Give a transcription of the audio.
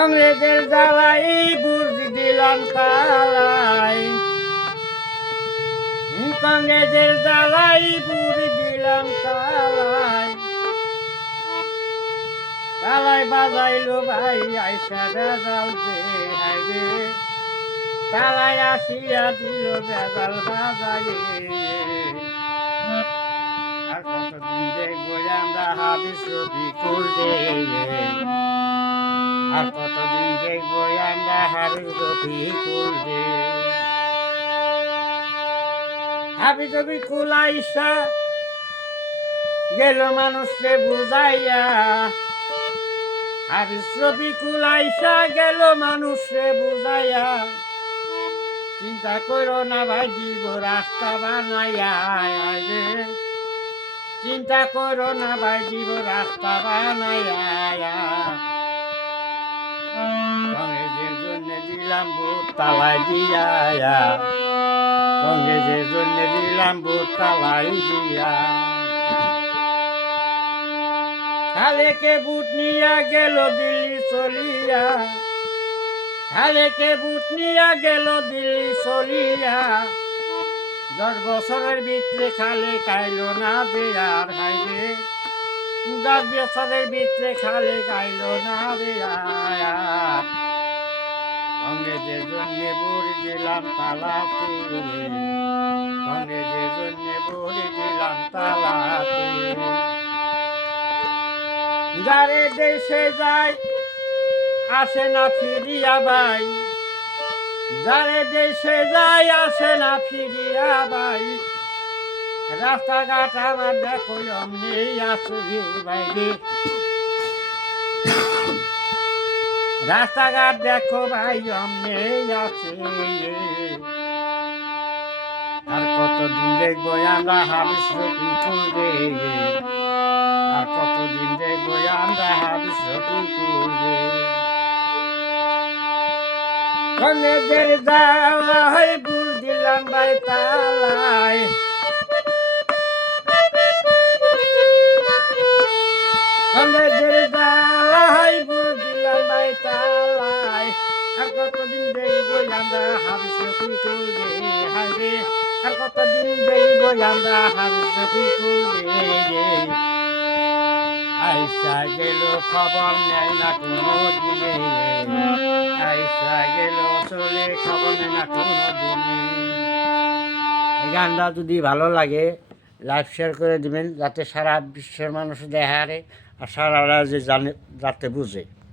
কংগ্রেসের জ্বালাই বুঝ দিলাম তালাই, কংগ্রেসের জ্বালাই বুঝ দিলাম তালাই, তালাই বাজাইলো ভাই আইসা বেজাল যে হাইরে, তালাই আসিয়া দিল বেজাল বাজাইয়ে। আর কতদিন দেখবো আমরা হাবিস রফিকুল রে, আর কতদিন দেখবো আমরা হাবিস রফিকুল রে। হাবিস রফিকুল আইসা গেল মানুষকে বুঝাইয়া, হাবিস রফিকুল আইসা গেল মানুষকে বুঝাইয়া, চিন্তা করো না ভাই দিব রাস্তা বানাইয়া রে, চিন্তা করো না ভাই দিব রাস্তা বানাইয়া। কংগ্রেসের জন্য দিলাম ভোট তালাই দিয়া, কংগ্রেসের জন্য দিলাম ভোট তালাই দিয়া। খালেকে বুট নিয়া গেল দিল্লি চলিয়া, খালেকে বুট নিয়া গেল দিল্লি চলিয়া, 10 বছরের ভিতরে খালে খাইলো না দেয়ার হাইরে, 10 বছরের ভিতরে খালে খাইলো না দেয়ার। কংগ্রেসের জন্য ভোট দিলাম তালাতে, কংগ্রেসের জন্য ভোট দিলাম তালাতে। যারে দেশে যায় আসে না ফিরিয়া ভাই, যারে দেশে যায় আসে না ফিরিয়া ভাই, রাস্তাঘাট আমার দেখো অমনি আছে ভাই রে, রাস্তাঘাট দেখো ভাই অমনি আছে। আর কতদিন দেখবো আমরা হাবিস রফিকুল রে, আর কতদিন দেখবো আমরা হাবিস রফিকুল রে। কংগ্রেসের জ্বালাই বুঝ দিলাম ভাই তালাই, কংগ্রেসের জ্বালাই বুঝ দিলাম ভাই তালাই। আর কতদিন দেখবো আমরা হাবিস রফিকুল রে হাইরে, আর কতদিন দেখবো আমরা হাবিস রফিকুল রে। আইসা গেল খবর নেয় না কোনো দিনে, আইসা গেল চলে খবর নেয় না কোনো দিনে। এই গানটা যদি ভালো লাগে লাইক শেয়ার করে দিবেন, যাতে সারা বিশ্বের মানুষ দেখে আর সারা রাজ্যে জানে, যাতে বুঝে।